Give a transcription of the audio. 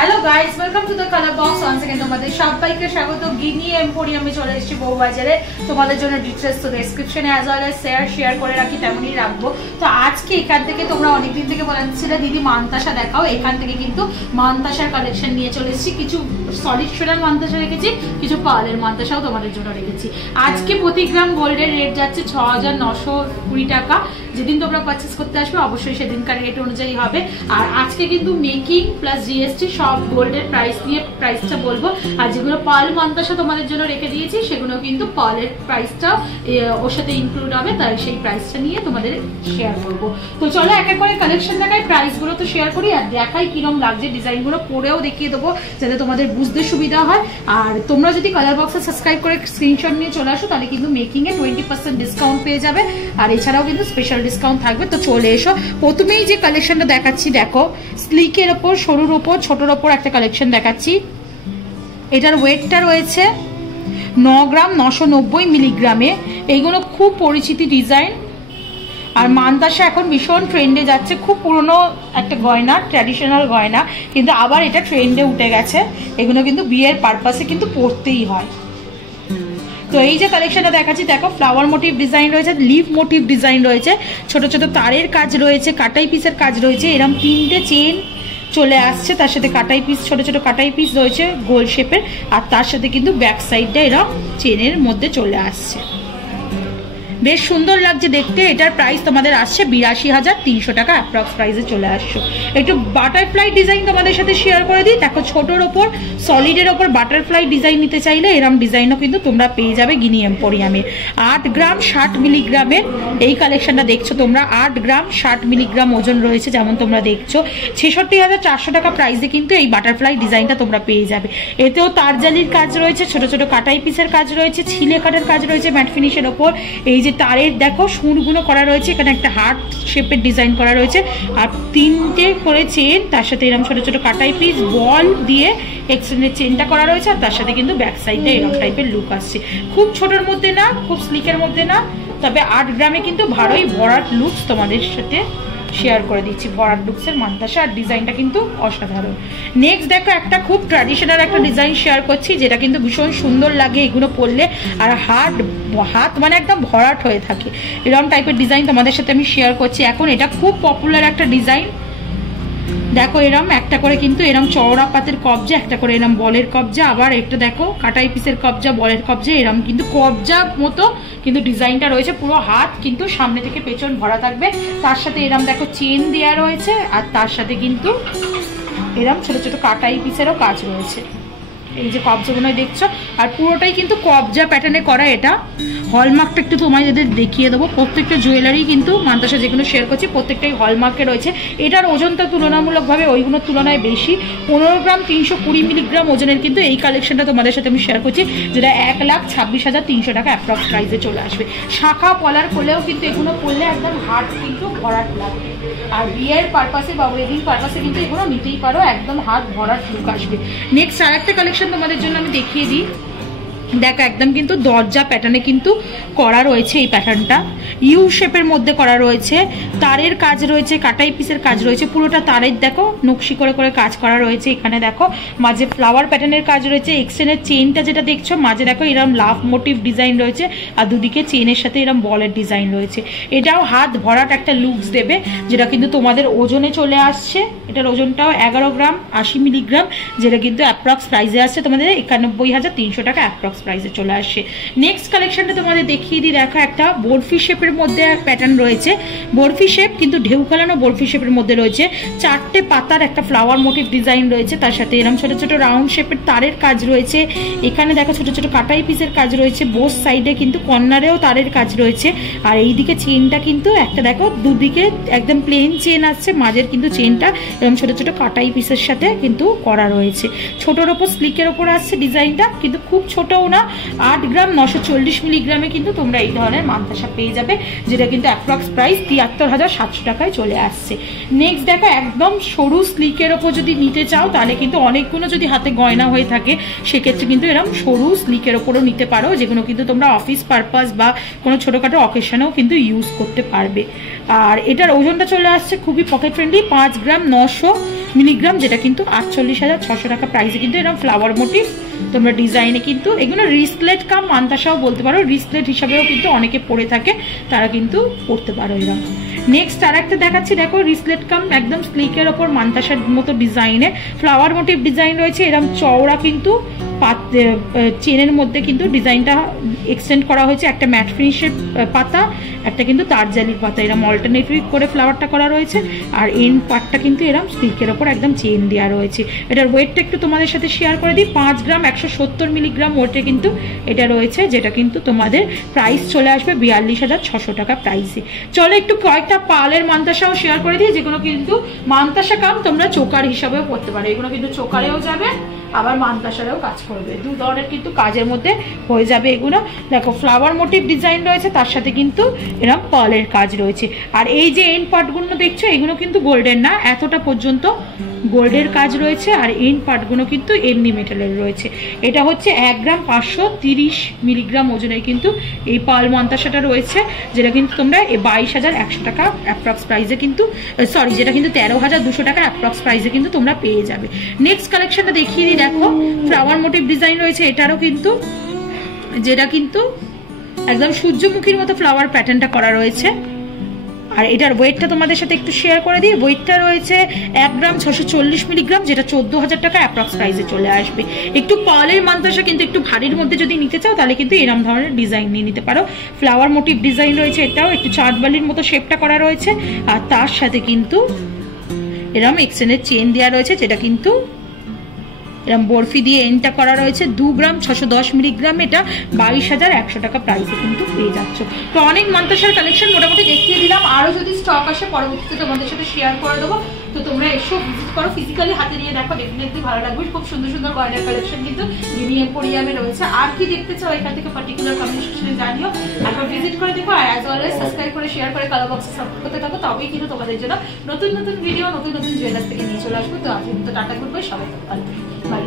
Hello guys, welcome to the colour box. Once again তোমাদের সবাইকে স্বাগত। গিনি এম্পোরিয়ামে চলে এসেছি বউবাজারে। তোমাদের জন্য ডিটেইলস তো ডেসক্রিপশনে অ্যাজ ওয়েল অ্যাজ শেয়ার করে রাখি, তেমনই রাখবো। তো আজকে এখান থেকে তোমরা অনেকদিন থেকে বলছিলে দিদি মানতাসা দেখাও, এখান থেকে কিন্তু মানতাসার কালেকশন নিয়ে চলে এসেছি। কিছু সলিড সোনার মানতাসা রেখেছি, কিছু পার্লের মানতাসাও তোমাদের জন্য রেখেছি। আজকে প্রতি গ্রাম গোল্ডের রেট যাচ্ছে ৬৯২০ টাকা। যেদিন তোমরা পারচেস করতে আসবে অবশ্যই সেদিনকার রেট অনুযায়ী হবে। আর আজকে কিন্তু মেকিং প্লাস জিএসটি সব গোল্ডের প্রাইস নিয়ে প্রাইসটা বলবো। আর যেগুলো পার্ল মানতাসা তোমাদের জন্য রেখে দিয়েছি সেগুলো কিন্তু পার্লের প্রাইসটা ওর সাথে ইনক্লুড হবে, তাই সেই প্রাইসটা নিয়ে তোমাদের শেয়ার করবো। তো চলো এক এক করে কালেকশন দেখাই, প্রাইসগুলো তো শেয়ার করি আর দেখাই কিরম লাগছে। ডিজাইনগুলো পরেও দেখিয়ে দেবো যাতে তোমাদের বুঝতে সুবিধা হয়। আর তোমরা যদি কালার বক্সে সাবস্ক্রাইব করে স্ক্রিনশট নিয়ে চলে আসো তাহলে কিন্তু মেকিংয়ে 20% ডিসকাউন্ট পেয়ে যাবে। আর এছাড়াও কিন্তু স্পেশাল ডিসকাউন্ট থাকবে। তো চলে এসো। প্রথমেই যে কালেকশনটা দেখাচ্ছি দেখো, স্লিকের ওপর, সরুর ওপর, ছোটোর ওপর একটা কালেকশন দেখাচ্ছি। এটার ওয়েটটা রয়েছে 9 গ্রাম 990 মিলিগ্রামে। এইগুলো খুব পরিচিতি ডিজাইন। আর মানতাসা এখন ভীষণ ট্রেন্ডে যাচ্ছে, খুব পুরনো একটা গয়না, ট্র্যাডিশনাল গয়না, কিন্তু আবার এটা ট্রেন্ডে উঠে গেছে। এগুলো কিন্তু বিয়ের পারপাসে কিন্তু পরতেই হয়। তো এই যে কালেকশনটা দেখাচ্ছি দেখো, ফ্লাওয়ার মোটিভ ডিজাইন রয়েছে, লিভ মোটিভ ডিজাইন রয়েছে, ছোট ছোট তারের কাজ রয়েছে, কাটাই পিসের কাজ রয়েছে। এরকম 3টে চেন চলে আসছে, তার সাথে কাটাই পিস, ছোট ছোট কাটাই পিস রয়েছে গোল শেপের। আর তার সাথে কিন্তু ব্যাক সাইডটা এরকম চেনের মধ্যে চলে আসছে, বেশ সুন্দর লাগছে দেখতে। এটার প্রাইস তোমাদের আসছে ৮২,৩০০ টাকা অ্যাপ্রক্স প্রাইসে চলে আসছো। একটু বাটারফ্লাই ডিজাইন তোমাদের সাথে শেয়ার করে দিই। দেখো ছোটোর ওপর, সলিডের ওপর বাটারফ্লাই ডিজাইন নিতে চাইলে এরম ডিজাইনও কিন্তু তোমরা পেয়ে যাবে গিনি এম্পোরিয়ামে। 8 গ্রাম 60 মিলিগ্রামের এই কালেকশনটা দেখছো তোমরা। 8 গ্রাম 60 মিলিগ্রাম ওজন রয়েছে, যেমন তোমরা দেখছো। ৬৬,৪০০ টাকা প্রাইসে কিন্তু এই বাটারফ্লাই ডিজাইনটা তোমরা পেয়ে যাবে। এতেও তারজালির কাজ রয়েছে, ছোট ছোট কাটাই পিসের কাজ রয়েছে, ছিলে কাটার কাজ রয়েছে ম্যাট ফিনিশের ওপর। এই যে তারের দেখো সুরগুলো করা রয়েছে, এখানে একটা হার্ট শেপের ডিজাইন করা রয়েছে। আর 3টে করে চেন, তার সাথে এরকম ছোট ছোট কাটাই পিস বল দিয়ে এক্সটেন্ডের চেনটা করা রয়েছে। আর তার সাথে কিন্তু ব্যাক সাইডে এরকম টাইপের লুক আসছে। খুব ছোটোর মধ্যে না, খুব স্লিকের মধ্যে না, তবে 8 গ্রামে কিন্তু ভালোই ভরাট লুকস তোমাদের সাথে শেয়ার করে দিচ্ছি। ভরাট লুকসের মানতাসা, আর ডিজাইনটা কিন্তু অসাধারণ। নেক্সট দেখো একটা খুব ট্র্যাডিশনাল একটা ডিজাইন শেয়ার করছি, যেটা কিন্তু ভীষণ সুন্দর লাগে এগুলো পরলে। আর হাত মানে একদম ভরাট হয়ে থাকে, এরকম টাইপের ডিজাইন তোমাদের সাথে আমি শেয়ার করছি এখন। এটা খুব পপুলার একটা ডিজাইন। দেখো এরম একটা করে কিন্তু এরম চওড়া পাতের কবজা, একটা করে এরম বলের কবজা, আবার একটা দেখো কাটাই পিসের কবজা, বলের কবজা, এরম কিন্তু কবজা মতো কিন্তু ডিজাইনটা রয়েছে। পুরো হাত কিন্তু সামনে থেকে পেছন ভরা থাকবে। তার সাথে এরম দেখো চেন দেওয়া রয়েছে, আর তার সাথে কিন্তু এরম ছোট ছোট কাটাই পিসেরও কাজ রয়েছে। এই যে কবজাগুলো দেখছো, আর পুরোটাই কিন্তু কবজা প্যাটার্নে করা। এটা হলমার্কটা একটু তোমায় যাদের দেখিয়ে দেবো। প্রত্যেকটা জুয়েলারি কিন্তু মানতাসা যেগুলো শেয়ার করছি প্রত্যেকটাই হলমার্কে রয়েছে। এটার ওজনটা তুলনামূলকভাবে ওইগুলোর তুলনায় বেশি, 15 গ্রাম 320 মিলিগ্রাম ওজনের কিন্তু এই কালেকশনটা তোমাদের সাথে আমি শেয়ার করছি, যেটা 1,26,300 টাকা অ্যাপ্রক্স প্রাইসে চলে আসবে। শাখা পলার করলেও কিন্তু এগুলো পরলে একদম হার্ট কিন্তু ভরাট লাগবে। আর বিয়ের পারপাসে বা ওয়েডিং পারপাসে কিন্তু এগুলো নিতেই পারো, একদম হাত ভরাট লুক আসবে। নেক্সট আর একটা কালেকশন তোমাদের জন্য আমি দেখিয়ে দিই। দেখো একদম কিন্তু দরজা প্যাটার্নে কিন্তু করা রয়েছে। এই প্যাটার্নটা ইউ শেপের মধ্যে করা রয়েছে, তারের কাজ রয়েছে, কাটাই পিসের কাজ রয়েছে, পুরোটা তারের দেখো নকশি করে করে কাজ করা রয়েছে। এখানে দেখো মাঝে ফ্লাওয়ার প্যাটার্নের কাজ রয়েছে। এক্সটেনের চেনটা যেটা দেখছো মাঝে দেখো এরকম লাভ মোটিভ ডিজাইন রয়েছে, আর দুদিকে চেনের সাথে এরকম বলের ডিজাইন রয়েছে। এটাও হাত ভরাট একটা লুকস দেবে, যেটা কিন্তু তোমাদের ওজনে চলে আসছে। এটার ওজনটাও 11 গ্রাম 80 মিলিগ্রাম, যেটা কিন্তু অ্যাপ্রক্স প্রাইসে আসছে তোমাদের 91,300 টাকা অ্যাপ্রক্স প্রাইসে চলে আসে। নেক্সট কালেকশনটা তোমাদের দেখিয়ে দিই। দেখো একটা বরফি শেপের মধ্যে প্যাটার্ন রয়েছে, বরফি শেপ কিন্তু ঢেউ খেলানো বরফি শেপের মধ্যে রয়েছে। 4টে পাতার একটা ফ্লাওয়ার মোটিভ ডিজাইন রয়েছে, তার সাথে এরকম ছোট ছোট রাউন্ড শেপের তারের কাজ রয়েছে। এখানে দেখো ছোট ছোট কাটাই পিসের কাজ রয়েছে, বোস সাইডে কিন্তু কর্নারেও তারের কাজ রয়েছে। আর এইদিকে চেনটা কিন্তু একটা দেখো দুদিকে একদম প্লেন চেন আসছে, মাঝের কিন্তু চেনটা এরকম ছোট ছোট কাটাই পিসের সাথে কিন্তু করা রয়েছে। ছোটোর ওপর স্লিকের ওপর আসছে ডিজাইনটা, কিন্তু খুব ছোটও না, 8 গ্রাম 940 মিলিগ্রামে কিন্তু তোমরা এই ধরনের মান্তাসা পেয়ে যাবে, যেটা কিন্তু অ্যাপ্রক্স প্রাইস 73,700 টাকায় চলে আসছে। নেক্সট দেখো, একদম সরু স্লিকের ওপর যদি নিতে চাও তাহলে কিন্তু অনেকগুলো যদি হাতে গয়না হয়ে থাকে সেক্ষেত্রে কিন্তু এরকম সরু স্লিকের ওপরও নিতে পারো, যেগুলো কিন্তু তোমরা অফিস পারপাস বা কোনো ছোটোখাটো অকেশনেও কিন্তু ইউজ করতে পারবে। আর এটার ওজনটা চলে আসছে খুবই পকেট ফ্রেন্ডলি, 5 গ্রাম 900 মিলিগ্রাম, যেটা কিন্তু 48,600 টাকা প্রাইসে কিন্তু এরকম ফ্লাওয়ার মোটিভ তোমরা ডিজাইনে কিন্তু এগুলো রিস্টলেট কাম মান্তাসাও বলতে পারো, রিস্টলেট হিসাবেও কিন্তু অনেকে পরে থাকে, তারা কিন্তু পরতে পারো এরকম। নেক্সট আর একটা দেখাচ্ছি, দেখো রিস্টলেট কাম একদম স্লিকের ওপর মান্তাসার মতো ডিজাইনে ফ্লাওয়ার মোটিভ ডিজাইন রয়েছে, এরকম চওড়া কিন্তু চেনের মধ্যে কিন্তু ডিজাইনটা এক্সটেন্ড করা হয়েছে, একটা ম্যাট ফিনিশের পাতা, একটা কিন্তু তারজালির পাতা, এরকম অল্টারনেটিভ করে ফ্লাওয়ারটা করা রয়েছে। আর এন্ড পার্টটা কিন্তু এরকম স্লিকের ওপর একদম চেন দেওয়া রয়েছে। এটার ওয়েটটা একটু তোমাদের সাথে শেয়ার করে দিই, 5 গ্রাম 170 মিলিগ্রাম ওয়েটে কিন্তু এটা রয়েছে, যেটা কিন্তু তোমাদের প্রাইস চলে আসবে 42,600 টাকা প্রাইসে। চলো একটু কয়েকটা পালের মান্তাসাও শেয়ার করে দিই, যেগুলো কিন্তু মান্তাসা কাম তোমরা চোকার হিসাবেও করতে পারো, এগুলো কিন্তু চোকারেও যাবে আবার মান্তাসারেও কাজ করবে, দু ধরনের কিন্তু কাজের মধ্যে হয়ে যাবে এগুলো। দেখো ফ্লাওয়ার মোটিভ ডিজাইন রয়েছে, তার সাথে কিন্তু এরকম পার্লের কাজ রয়েছে। আর এই যে এন্ড পার্টগুলো দেখছো এগুলো কিন্তু গোল্ডের না, এতটা পর্যন্ত গোল্ডের কাজ রয়েছে, আর এন্ড পার্টগুলো কিন্তু এমনি মেটালের রয়েছে। এটা হচ্ছে 1 গ্রাম 530 মিলিগ্রাম ওজনের কিন্তু এই পার্ল মান্তাসাটা রয়েছে, যেটা কিন্তু তোমরা 22,100 টাকা অ্যাপ্রক্স প্রাইসে কিন্তু যেটা কিন্তু 13,200 টাকা অ্যাপ্রক্স প্রাইসে কিন্তু তোমরা পেয়ে যাবে। নেক্সট কালেকশনটা দেখিয়ে দিই, দেখো ফ্লাওয়ার মোটিভ ডিজাইন রয়েছে, এটারও কিন্তু যেটা কিন্তু একদম সূর্যমুখীর মতো ফ্লাওয়ার প্যাটার্নটা করা রয়েছে। আর এটার ওয়েটটা তোমাদের সাথে একটু শেয়ার করে দিই, ওয়েটটা রয়েছে 1 গ্রাম 640 মিলিগ্রাম, যেটা 14,000 টাকা অ্যাপ্রক্স প্রাইসে চলে আসবে। একটু পার্লের মান্তাসা কিন্তু একটু ভারীর মধ্যে যদি নিতে চাও তাহলে কিন্তু এরকম ধরনের ডিজাইন নিয়ে নিতে পারো। ফ্লাওয়ার মোটিভ ডিজাইন রয়েছে, এটাও একটু চাঁদবালির মতো শেপটা করা রয়েছে, আর তার সাথে কিন্তু এরকম এক্সটেন্ডেড চেন দেওয়া রয়েছে, যেটা কিন্তু এরকম বরফি দিয়ে এন্ডটা করা রয়েছে। 2 গ্রাম 610 মিলিগ্রাম, এটা 22,100 টাকা প্রাইসে কিন্তু পেয়ে যাচ্ছ। তো অনেক মান্তাসার কালেকশন মোটামুটি দেখিয়ে দিলাম, আরও যদি স্টক আসে পরবর্তীতে তোমাদের সাথে শেয়ার করে দেবো। তো তোমরা এসো ভিজিট করো, ফিজিক্যালি হাতে নিয়ে দেখো, ডেফিনেটলি ভালো লাগবে। খুব সুন্দর সুন্দর গয়নার কালেকশন কিন্তু গিনি এম্পোরিয়ামে রয়েছে। আর কি দেখতে চাও এখান থেকে পার্টিকুলার কমেন্ট সেকশনে জানিও, একবার ভিজিট করে দেখো। আর অ্যাজ ওয়েল সাবস্ক্রাইব করে শেয়ার করে কালার বক্সে সাপোর্ট করতে থাকো, তবেই কিন্তু তোমাদের জন্য নতুন নতুন ভিডিও নতুন নতুন জুয়েলার্স থেকে নিয়ে চলে আসবো। তো আজ কিন্তু টাটা গুড বাই, সবাই ভালো।